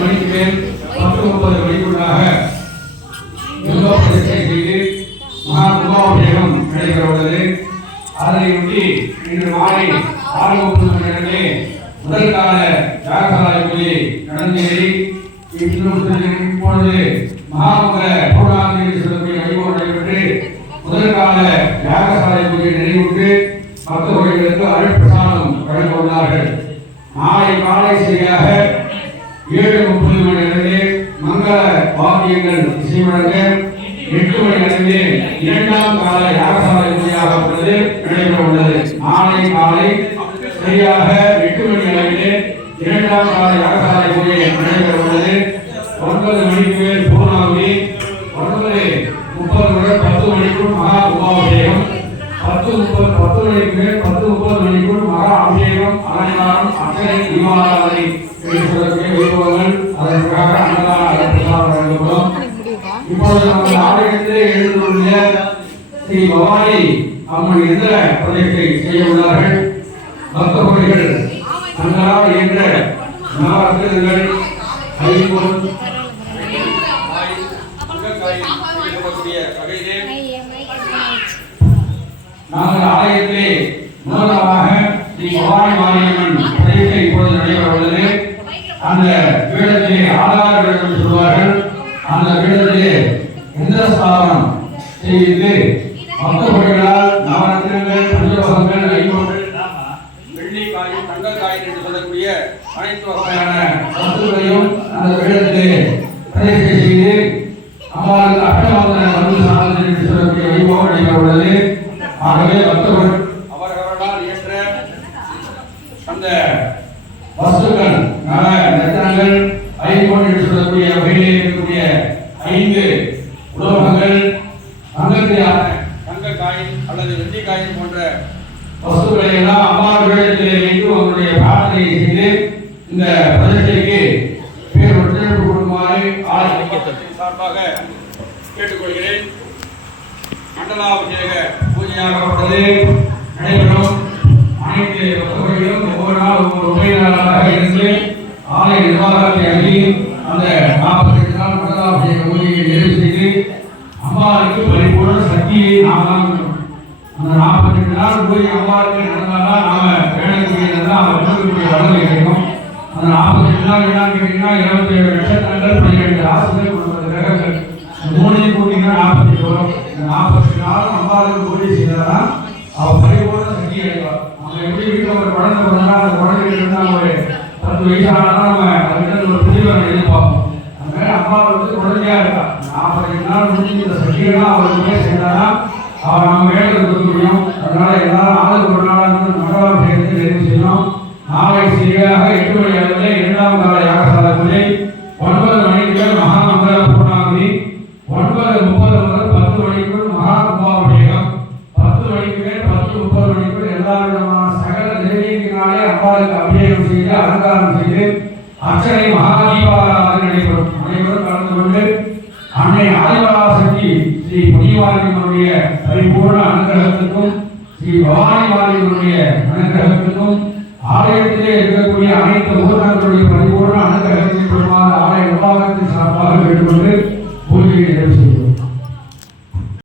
மணிக்கு மேல் 10:30 மணிக்குள்ளாக பிரதிஷ்டை செய்து மகா கும்பாபிஷேகம் நடைபெற உள்ளது. அதனையொட்டி இன்று மாலை 6:30 மணி முதல் கால யாகசாலை பூஜை நடந்தேறி இப்பொழுது மகாமங்கல பூர்ணாதி சொல்லக்கூடிய வைபவம் நடைபெற்று முதல் கால யாகசாலை பூஜை நிறைவுற்று பக்தர்களுக்கு அருட்பிரசாதம் வழங்க உள்ளார்கள். நாளை காலை சரியாக 7:30 மணி அளவில் மங்கள வாத்தியங்கள் இசை முழங்க 8 மணி அளவில் இரண்டாம் கால யாகசாலை பூஜையாக நடைபெற உள்ளது. நாளை காலை சரியாக 8 மணி அளவில் இரண்டாம் கால யாகசாலை பூஜை நடைபெற உள்ளது. 9 மணிக்கு மேல் பூர்ணாவதி, 9:30 முதல் 10 மணிக்குள் மகா கும்பாபிஷேகம், 10:30 மணிக்கு மேல் 10:30 மணிக்குள் மகா அபிஷேகம், அலங்காரம், அர்ச்சனை, தீபாராதனை சொல்லக்கூடிய வைபவங்கள் அதற்காக அன்னதான பிரசாதம் வழங்கப்படும். இப்பொழுது நமது ஆலயத்திலே எழுந்துள்ள ஸ்ரீ பவானி அம்மன் எந்திர பிரதிஷ்டை செய்ய உள்ளார்கள். பக்த கோடிகள் தங்களால் இயன்ற நவரத்தினங்கள் ஐம்பொன் நாங்கள் ஆலயத்திலே முதலாக ஸ்ரீ பவானி மாரியம்மன் பிரதிஷ்டை இப்பொழுது நடைபெற உள்ளது. அந்த பீடத்திலே ஆதார பீடம் சொல்வார்கள். அந்த பீடத்திலே எந்திர ஸ்தாபனம் செய்து பக்தர்களால் நவரத்தினங்கள், பஞ்சலோகங்கள், ஐம்பொன்கள், வெள்ளிக்காயும் தங்கக்காயும் என்று சொல்லக்கூடிய அனைத்து வகையான வஸ்துக்களையும் அந்த பீடத்திலே பிரதிஷ்டை செய்து அம்மாவுக்கு அஷ்டமந்திர மருந்து சாதனை என்று சொல்லக்கூடிய வைபவம் நடைபெற உள்ளது. ஆகவே பக்தர்கள் அவர்களால் இயன்ற அந்த வஸ்துக்கள், நவ ரத்னங்கள், ஐம்பொன் என்று சொல்லக்கூடிய வகையிலே இருக்கக்கூடிய 5 உலோகங்கள், தங்கக்காயின் அல்லது வெள்ளிக்காயின் போன்ற வஸ்துக்களை எல்லாம் அம்மா பீடத்திலே வைத்து அவருடைய பிரார்த்தனை செய்து இந்த பிரதிஷ்டைக்கு பேர் ஒத்துழைப்பு கொடுக்குமாறு ஆலயத்தின் சார்பாக கேட்டுக்கொள்கிறேன். மண்டலாபிஷேக பூஜையாகப்பட்டது நடைபெறும். அனைத்து பக்தர்களும் ஒவ்வொரு நாள் ஒவ்வொரு உபயனாளராக இருந்து ஆலய நிர்வாகத்தை அணுகி அந்த 48 நாள் மண்டலாபிஷேக பூஜையை நிறைவு செய்து அம்பாளுக்கு பரிபூர்ண சக்தியை நாம் அந்த 48 நாள் பூஜை அம்பாளுக்கு நடந்தால்தான் நாம வேணக்கூடியதான் அவர் கொடுக்கக்கூடிய வளர்ச்சி கிடைக்கும். அந்த 48 நாள் என்னன்னு கேட்டீங்கன்னா 27 நட்சத்திரங்கள், 12 ராசிகள், 9 கிரகங்கள், 3 கூட்டிங்கன்னா 48 வரும். இந்த 48 நாளும் அம்பாளுக்கு பூஜை செய்தாதான் அவர் பரிபூர்ண சக்தி அடைவார். நம்ம எப்படி வீட்டில் ஒரு குழந்தை பிறந்தா அந்த குழந்தைகிட்ட இருந்தால் ஒரு 10 வயசானாலும் நம்ம அதுக்கிட்ட ஒரு புதிவரை எதிர்பார்ப்போம். அந்த மாதிரி அம்மா குழந்தையா இருக்கா. 48 நாள் முடிஞ்சு இந்த சக்தியெல்லாம் அவருக்கு செய்தாதான் அவர் நம்ம வேலை கொடுக்க முடியும். அதனால எல்லாரும் ஆளுக்கு ஒரு நாளாக மண்டலாபிஷேகத்தை நிறைவு செய்யணும். நாளை சரியாக 8 மணி அளவில் இரண்டாம் கால யாகசாலை பூஜை, 9 மணிக்கு மேல் மகாமங்கல பூர்ணாவதி, 9:30 முதல் 10 மணிக்குள் மகா கும்பாபிஷேகம், 10 மணிக்கு மேல் 10:30 மணிக்குள் எல்லா விதமான சகல தேவியினாலே அம்பாளுக்கு அபிஷேகம் செய்து அலங்காரம் செய்து அர்ச்சனை, மகா தீபாராதனை நடைபெறும். அனைவரும் கலந்து கொண்டு அன்னை ஆதிபராசக்தி ஸ்ரீ புண்ணியவாளியினுடைய பரிபூர்ண அனுகிரகத்துக்கும் ஸ்ரீ பவானி மாரியம்மனுடைய அனுகிரகத்துக்கும் ஆலயத்திலே இருக்கக்கூடிய அனைத்து ஊர்வலர்களுடைய பரிபூர்ண அனுகிரகத்தை பெறுமாறு ஆலய நிர்வாகத்தின் சார்பாக கேட்டுக்கொண்டு பூஜையை நிறைவு